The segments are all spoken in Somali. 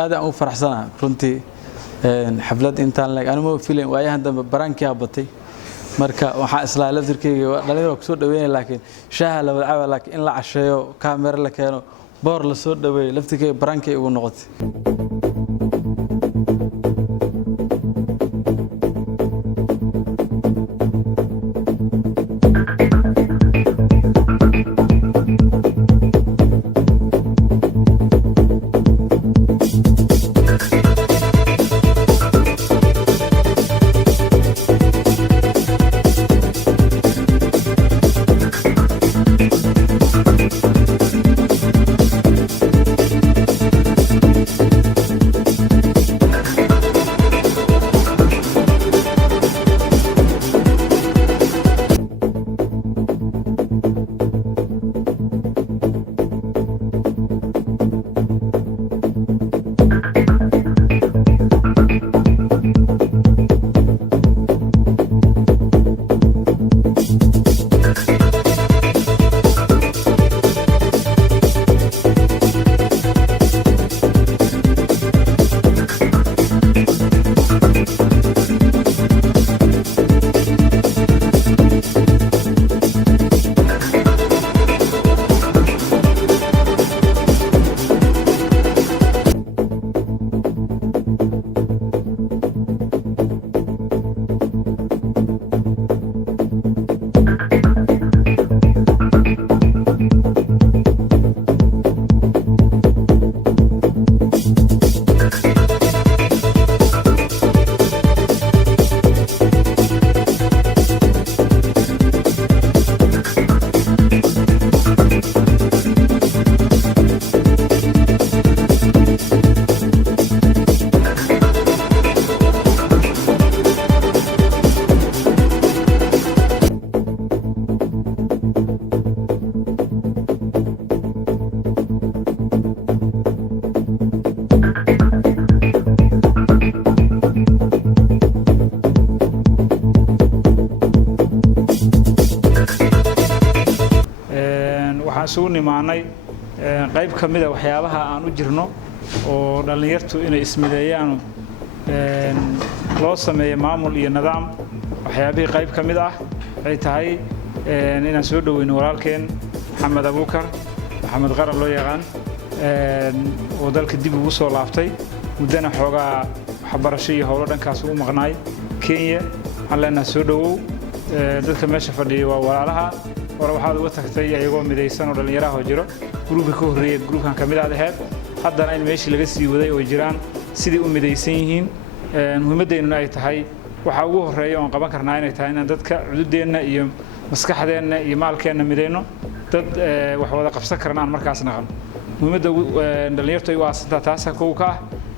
aad aan u faraxsanahay runtii xaflad intaan leeg anuma filayn waayahan dambe baraankii abatay marka waxa isla laftirkeyga dhalinyaro ku soo dhaweeyay laakiin shaaha la wada caawa laakiin in la casheeyo kaamera la keeno boor la soo dhaweeyay laftirkeyga baraankii ugu noqotay soo nimaanay qayb kamid ah waxyaabaha aan u jirno oo dhalinyartu inay ismideeyaan loo sameeyo maamul iyo nidaam waxyaabaha qayb kamid ah ay tahay inaan soo dhaweyno walaalkeen Maxamed Abuukar Maxamed Qaran loo yaqaan oo dalka dib ugu soo laaftay mudana xoogaa waxbarasho iyo howlo dhankaas u maqnaay Kenya halena soo dhawow dadka meesha fadhiyo waa walaalaha waxaad uga tagtay ayagoo midaysan oo dhalinyaraha jiro gruubka ka horeeyay gruubkan kamid ah haddana in meeshii laga sii waday oo jiraan sidii u midaysan yihiin muhiimadeenu ay tahay waxa ugu horeeya oo qaban karnaa inay tahay in dadka cududeena iyo maskaxdeena iyo maalkeena midayno dad wax wada qabsan karnaan markaas naqan muhiimada dhalinyartu ay waasanta taas ka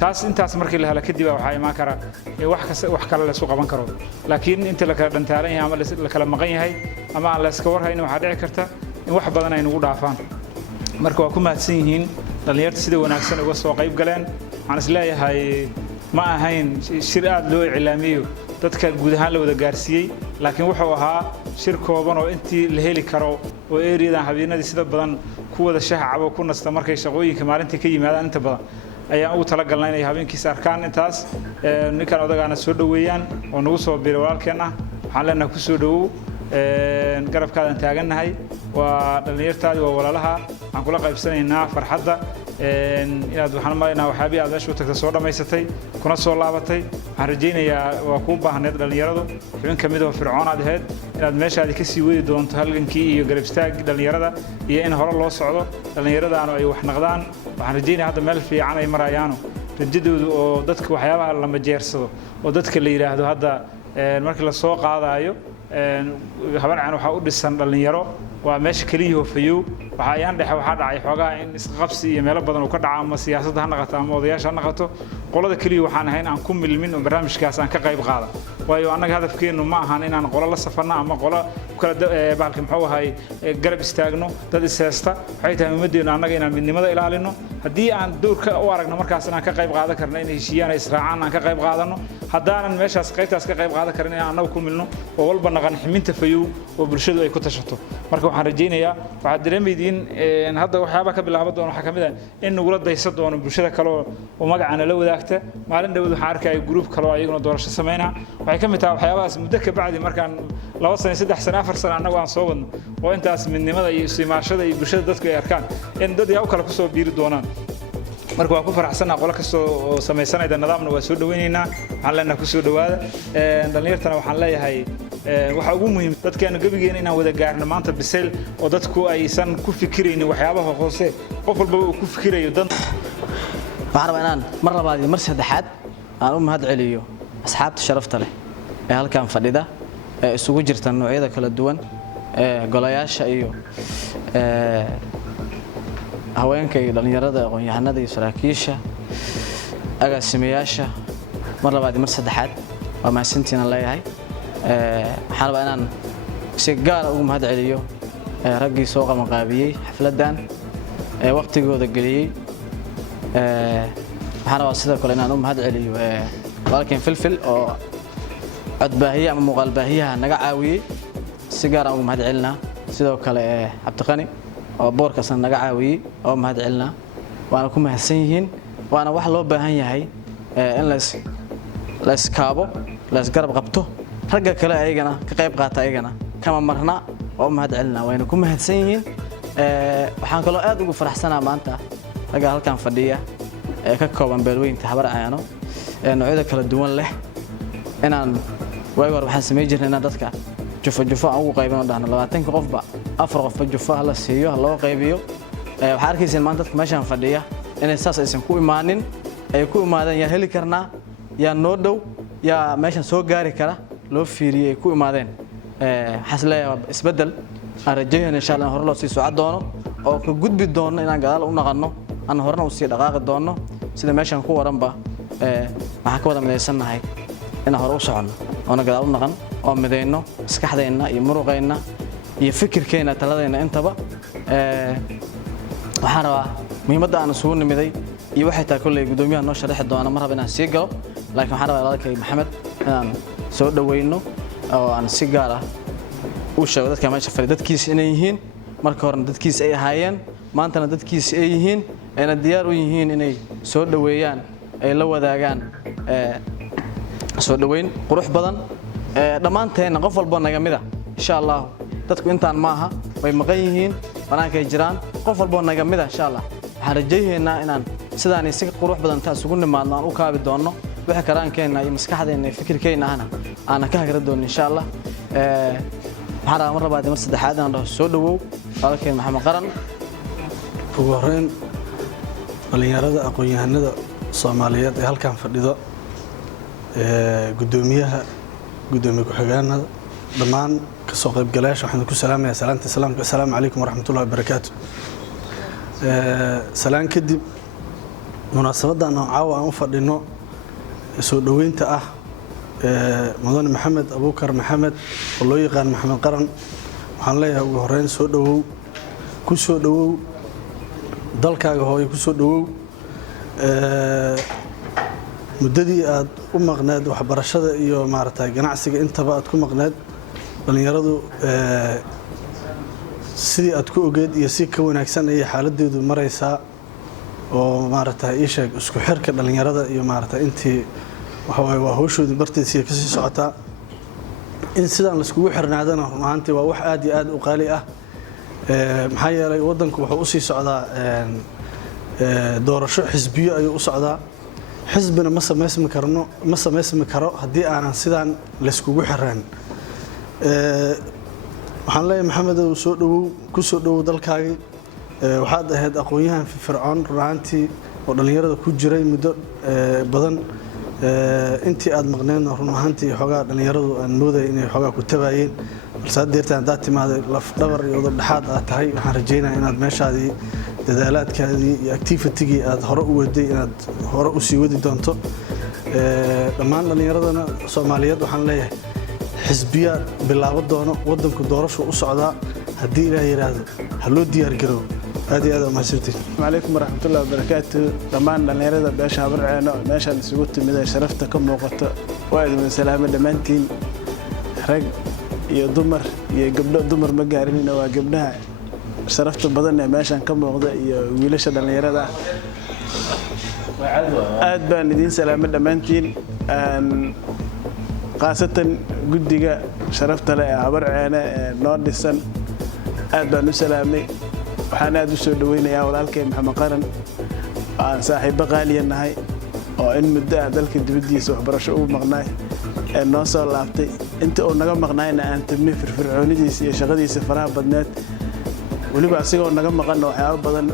taas intaas markii la hela kadib waxa imaan kara wax kale la soo qaban karo laakiin inta la kala dhantaalan yahay ama la kala maqan yahay ama aan la iska warhayn waxa dhici karta in wax badan ay nagu dhaafaan marka waa ku mahadsan yihiin dhalinyarta sida wanaagsan uga soo qayb galeen waxaan isleeyahay ma ahayn shir aad loo iclaamiyo dadka guud ahaan la wada gaarsiiyay laakiin wuxuu ahaa shir kooban oo intii la heli karo oo ereyadan habeenadii sida badan ku wada shacab ku nasta markay shaqooyinka maalintii ka yimaadaan inta badan ayaan ugu talagalnay inay habeenkiisa arkaan intaas ninkan odagaana soo dhaweeyaan oo nagu soo biiray walaalkeena waxaan leenahay ku soo dhawow garabkaadan taaganahay waa dhalinyartaadi waa walaalaha aan kula qaybsanaynaa farxadda inaad waxaan maayna waxaabi aad meesha u tagtay soo dhameysatay kuna soo laabatay waxaan rajaynayaa waa ku baahneed dhalinyaradu xubin kamid ah fircoon aad ahayd inaad meeshaadi ka sii wadi doonto halgankii iyo garab istaag dhalinyarada iyo in hore loo socdo dhalinyaradaanu ay wax naqdaan waxaan rajaynayaa hadda meel fiican ay marayaano rajadoodu oo dadka waxyaabaha la majeersado oo dadka la yiraahdo hadda markii la soo qaadayo habarcan waxa u dhisan dhalinyaro waa meesha kaliya hoofayo waxa ayaan waxa dhacay xogaa in isqabsi iyo meelo badan oo ka dhaca ama siyaasadda ha noqoto ama odayaasha ha noqoto qolada kaliya waxaan ahayn aan ku milmin oo barnaamijkaas aan ka qayb qaado waayo annaga hadafkeenu ma ahan inaan qolo la safarno ama qolo kala baalka muxuu ahay garab istaagno dad isheesta waxay tahay muhiimadeenu annaga inaan midnimada ilaalino haddii aan doorka u aragno markaas inaan ka qayb qaadan karno in heshiiyaan ay israacaan aan ka qayb qaadano haddaanan meeshaas qaybtaas ka qayb qaadan karin inaan annagu ku milno oo walba naqan ximinta fayow oo bulshadu ay ku tashato marka waxaan rajaynayaa waxaad dareemaydiin hadda waxyaaba ka bilaaban doona waxaa ka mid ah in nagula daysan doono bulshada kale oo magacana la wadaagta maalin dhawood waxaan arkaya group kale oo ayaguna doorasho sameynaa waxay ka mid tahay waxyaabahaas muddo ka bacdi markaan 2 sano 3 sano 4 sano annagu aan soo wadno oo intaas midnimada iyo simaashada iyo bulshada dadku ay arkaan in dad yaw kale ku soo biiri doonaan marka waa ku faraxsanaa qolo kasta oo samaysanayda nidaamna waa soo dhaweynaynaa waxaan leenahay ku soo dhawaada dhalinyartana waxaan leeyahay waxa ugu muhiim dadkeena gabigeena inaan wada gaarno maanta bisayl oo dadku aysan ku fikiraynin waxyaabaha hoose qof walba uu ku fikirayo dan waxaan rabaa inaan mar labaad iyo mar saddexaad aan u mahad celiyo asxaabta sharafta leh ee halkan fadhida ee isugu jirta noocyada kala duwan ee golayaasha iyo haweenka iyo dhalinyarada aqoon-yahanada iyo saraakiisha agaasimayaasha mar labaad iyo mar saddexaad waa mahadsantiina leeyahay waxaan rabaa inaan si gaar ah ugu mahad celiyo raggii soo qabanqaabiyey xafladan ee waqtigooda geliyey waxaan rabaa sidoo kale inaan u mahad celiyo walaalkeen filfil oo codbaahiye ama muuqaal baahiyaha naga caawiyey si gaar ah ugu mahad celinaa sidoo kale cabdiqani oo boorkaasna naga caawiyey oo mahad celinaa waana ku mahadsan yihiin waana wax loo baahan yahay in la iskaabo la isgarab qabto ragga kale ayagana ka qayb qaata ayagana kama marna oo mahad celinaa wayna ku mahadsan yihiin waxaan kaloo aad ugu faraxsanaa maanta ragga halkan fadhiya ee ka kooban beelweynta habar caano ee noocyada kala duwan leh inaan waagi hore waxaan sameyn jirnay inaan dadka jufo aan ugu qaybino dhahno 20 qofba 4 qofba jufo la siiyo loo qaybiyo waxaan arkayseen maanta dadka meeshan fadhiya inay saas aysan ku imaanin ay ku imaadeen yaa heli karnaa yaa noo dhow yaa meeshan soo gaari kara loo fiiriyay ku imaadeen xasleeya isbedel aan rajaynayo insha Allah hor loo sii socod doono oo ka gudbi doono inaan gadaal u naqano aan horna u sii dhaqaaqi doono sida meeshan ku waranba waxaan ka wada mideysanahay inaan hor u socono oo gadaal u naqan oo mideyno iskaxdeena iyo muruqeena iyo fikirkeena taladeena intaba waxaan rabaa muhiimadda aan soo nimiday iyo waxay tahay kulay gudoomiyaha noo sharaxi doona mar raba inaan sii galo laakiin waxaan rabaa walaalkay maxamed inaan soo dhaweyno oo aan si gaar ah u sheego dadka meesha fadhiya dadkiisa inay yihiin marka hore dadkiisa ay ahaayeen maantana dadkiisa ay yihiin ayna diyaar u yihiin inay soo dhaweeyaan ay la wadaagaan soo dhaweyn qurux badan dhammaanteena qof walba naga mid ah insha Allah dadku intaan ma aha way maqan yihiin banaanka ay jiraan qof walba naga mid ah insha Allah waxaan rajaynaynaa inaan sidaan si qurux badan taas ugu nimaadno aan u kaabi doono waxa karaankeenna iyo maskaxdeena iyo fikirkeena aan ka hagara doono insha Allah waxaan rabaa mar labaad mar saddexaad aan soo dhawow walaalkeen maxamed qaran ugu horreyn dhalinyarada aqoon-yahanada Soomaaliyeed ee halkan fadhido gudoomiyaha gudoomiye ku-xigeenada dhammaan ka soo qaybgalayaasha waxaan ku salaamayaa salaanta salaamka assalaamu calaykum waraxmatullaahi wabarakaatuh salaan kadib munaasabadan oo caawa aan u fadhino soo dhaweynta ah mudane maxamed abuukar maxamed oo loo yaqaan maxamed qaran waxaan leeyahay ugu horreyn soo dhawow ku soo dhawow dalkaaga hooyo ku soo dhawow muddadii aad u maqneed waxbarashada iyo maaragtay ganacsiga intaba aad ku maqneed dhalinyaradu sidii aad ku ogeed iyo si ka wanaagsan ayay xaaladeedu maraysaa oo maaragtay ii sheeg isku xirka dhalinyarada iyo maaragtay intii waa hawshoodii bartiisa ka sii socotaa in sidaan la iskugu xirnaadana maanta waa wax aad iyo aad u qaali ah maxaa yeelay wadanku wuxuu u sii socdaa doorasho xisbiyo ayuu u socdaa xisbina ma samaysmi karo haddii aanan sidaan la iskugu xiraan waxaan leeyahay maxamedow soo dhawow ku soo dhawow dalkaagii waxaad ahayd aqoon-yahan firfircoon runaantii oo dhalinyarada ku jiray muddo badan intii aad maqneedna run ahaantii xoogaa dhalinyaradu aan moodayay inay xoogaa ku tabaayeen balse haddeertaan haddaad timaaday laf dhabar iyo udub dhexaad aad tahay waxaan rajaynayaa inaad meeshaadii dadaalaadkaadii iyo activitigii aad hore u waday inaad hore u sii wadi doonto dhammaan dhallinyaradana Soomaaliyeed waxaan leeyahay xisbiya bilaabo doono wadanku doorasho u socdaa haddii Ilaahay yiraahdo ha loo diyaar garow aad iyo aad u mahadsantihiin. Waalaikum warahmatullahi wabarakatuh. dhammaan dhallinyarada beesha Habarceeno meeshaan isugu timid ee sharafta ka muuqata waa idin salaamo dhammaantiin rag iyo dumar iyo gabdho dumar ma gaarinina waa gabdhaha sharafta badan ee meeshaan ka muuqda iyo wiilasha dhallinyarada aad baan idin salaamo dhammaantiin qaasatan guddiga sharafta leh ee Habarceeno ee noo dhisan aad baan u salaamay waxaan aad u soo dhaweynayaa walaalkay Maxamed Qaran aan saaxiibo qaali nahay oo in muddo ah dalka dibadiisa waxbarasho ugu maqnaay ee noo soo laabtay inta uu naga maqnaayna aan tabnay firfircoonidiisa iyo shaqadiisa faraha badneed waliba asigoo naga maqan waxyaabo badan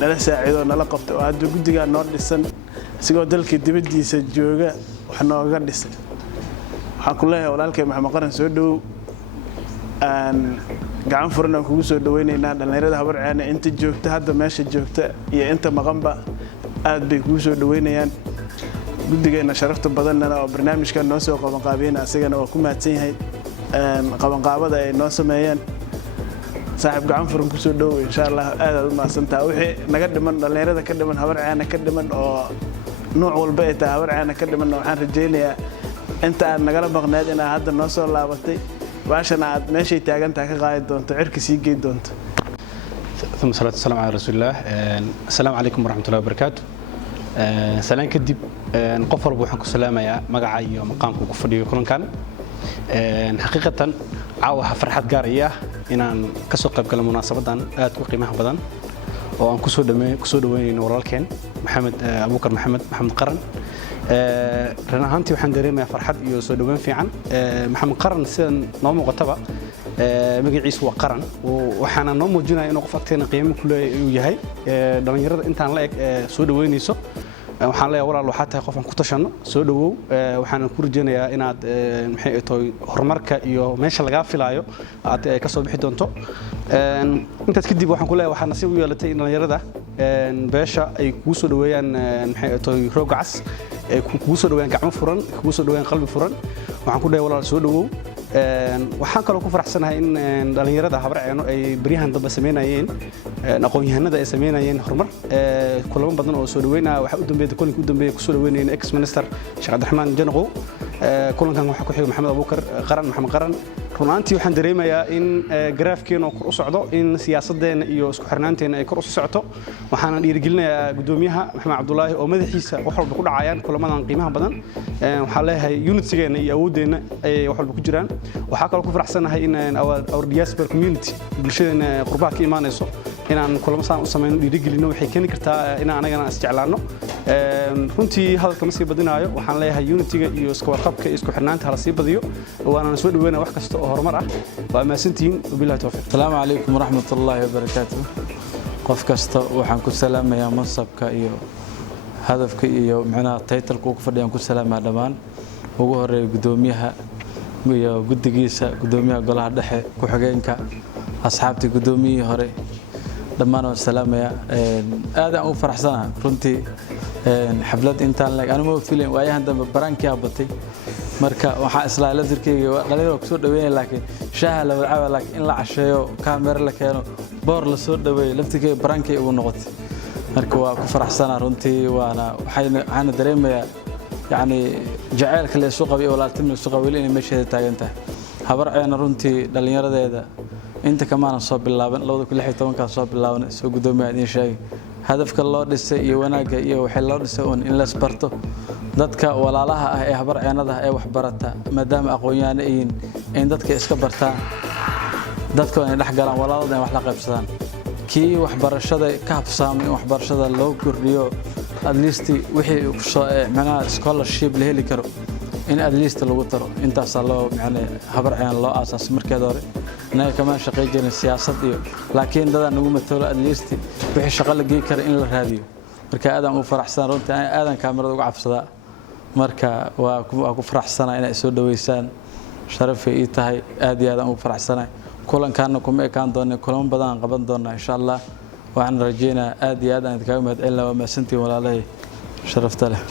nala saacido nala qabto oo hadda guddiga noo dhisan asigoo dalka dibadiisa jooga wax nooga dhisay waxaan ku leeyahay walaalkay Maxamed Qaran soo dhaw gacan furan aan kugu soo dhaweynaynaa dhallinyarada Habarceeno inta joogta hadda meesha joogta iyo inta maqanba aad bay kugu soo dhaweynayaan guddigeena sharafta badanna oo barnaamijkan noo soo qaban qaabiyeen asagana waa ku mahadsan yahay qaban qaabada ay noo sameeyeen saaxiib gacan furan ku soo dhaw insha Allah aad u mahadsantaa wixii naga dhiman dhallinyarada ka dhiman Habarceeno ka dhiman oo nooc walba ay tahay Habarceeno ka dhiman waxaan rajaynayaa inta aan nagala maqnayd in aad hadda noo soo laabatay baashana aad meeshay taagantaa ka qaadi doonto cirka sii geey doonto. ثم صلاة والسلام على رسول الله. السلام عليكم ورحمة الله وبركاته. سلام كدب قفر بو حنكو سلامة يا مقعي ومقامكم كفردي كلن كان حقيقة عاوها فرحة قارية إن كسوق قبل المناسبة آتو قيمة بدن وأن كسود وين ورالكين محمد أبو بكر محمد قرن رنا هانتي وحن دريمة فرحة يسود وين في عن محمد قرن سن نوم قطبة مجلس وقرن وحنا نوم وجنا إنه قفتنا قيمة كله يهاي دلنا يرد أنت عن سود وين يسوق waxaan leeyahay walaal waxa tahay qof aan ku tashano soo dhawow waxaan ku rajaynayaa inaad maxay tahay horumarka iyo meesha laga filayo aad ka soo bixi doonto intaas kadib waxaan ku leeyahay waxaan nasiib u yeelatay in dhalinyarada beesha ay kugu soo dhaweeyaan maxay tahay roog cas ay kugu soo dhaweeyaan gacmo furan kugu soo dhaweeyaan qalbi furan waxaan ku leeyahay walaal soo dhawow waxaan kaloo ku faraxsanahay in dhalinyarada Habarceeno ay bariyahan daba sameynayeen aqoon-yahanada ay sameynayeen horumar kulamo badan oo soo dhaweynaa waxa u dambeeyay kulanka u dambeeyay ku soo dhaweynayeen ex minister Sheekh Cabdiraxmaan Janaqo kulankan waxa ku xigay Maxamed Abu Bakar Maxamed Qaran runtii waxaan dareemayaa in graafkeena kor u socdo in siyaasadeena iyo isku xirnaanteena ay kor u socoto waxaan dhiirigelinayaa gudoomiyaha Maxamed Cabdullaahi oo madaxiisa wax walba ku dhacayaan kulamadan qiimaha badan waxaan leeyahay unitigeena iyo awoodeena ay wax walba ku jiraan waxaa kaloo ku faraxsanahay in our diaspora community bulshadeena qurbaha ka imaanayso inaan kulamo saan u sameeyno dhiirigelino waxay keeni kartaa in anagana isjeclaano runtii hadalka ma sii badinaayo waxaan leeyahay unitiga iyo isku warqabka iyo isku xirnaanta hala sii badiyo waana soo dhaweynaa wax kasta oo horumar ah waa maasantiin wabillahi tawfiiq. Assalaamu calaykum waraxmatullaahi wabarakaatuh. qof kasta waxaan ku salaamayaa mansabka iyo hadafka iyo macnaha title-ka uu ku fadhiyaan ku salaamaa dhammaan ugu horeeya gudoomiyaha iyo guddigiisa gudoomiyaha golaha dhexe ku xigeenka asxaabtii gudoomiyihii hore dhammaan waan salaamayaa aad aan u faraxsanahay runtii xaflad intaan leeg anuma filayn waayahan dambe baraankii abatay marka waxa islaa la dirkeyga dhalinyaro ku soo dhaweeyay laakiin shaaha la wadaawa laakiin in la casheeyo kaamera la keeno boor la soo dhaweeyay laftigeey baraankii ugu noqotay marka waa ku faraxsanahay runtii waxaan dareemayaa يعني جعل كل سوق بي ولا تم السوق ولا إني مش هذا تاجنته Habarceeno runtii dhalinyaradeeda inta kamaana soo bilaaban 2016 soo bilaaban soo gudoomiyaha idin sheegay hadafka loo dhisay iyo wanaaga iyo waxa loo dhisay in la isbarto dadka walaalaha ah ee Habarceenada ay wax barata maadaama aqoon-yahan in dadka iska bartaan dadka ay dhex galaan walaalada wax la qaybsadaan kii wax barashada ka habsaamay wax barashada loo kordhiyo at least wixii soo macnaha scholarship la heli karo in at least lagu taro intaas loo macnaha Habarceen loo aasas markeeda hore inay kama shaqeeyeen siyaasad iyo laakiin dad nagu matalo at least wixii shaqo la geey karo in la raadiyo marka aadan u faraxsan runtii aadan kaamirada ugu cabsada marka waa ku faraxsana inay soo dhaweysaan sharaf ay tahay aad iyo aadan ugu faraxsanahay kulankaana kuma ekaan doonay kulan badan qaban doonaa insha Allah waxaan rajeynaa aad iyo aad aan kaga mahadcelinayaa ma santii walaalay sharafta leh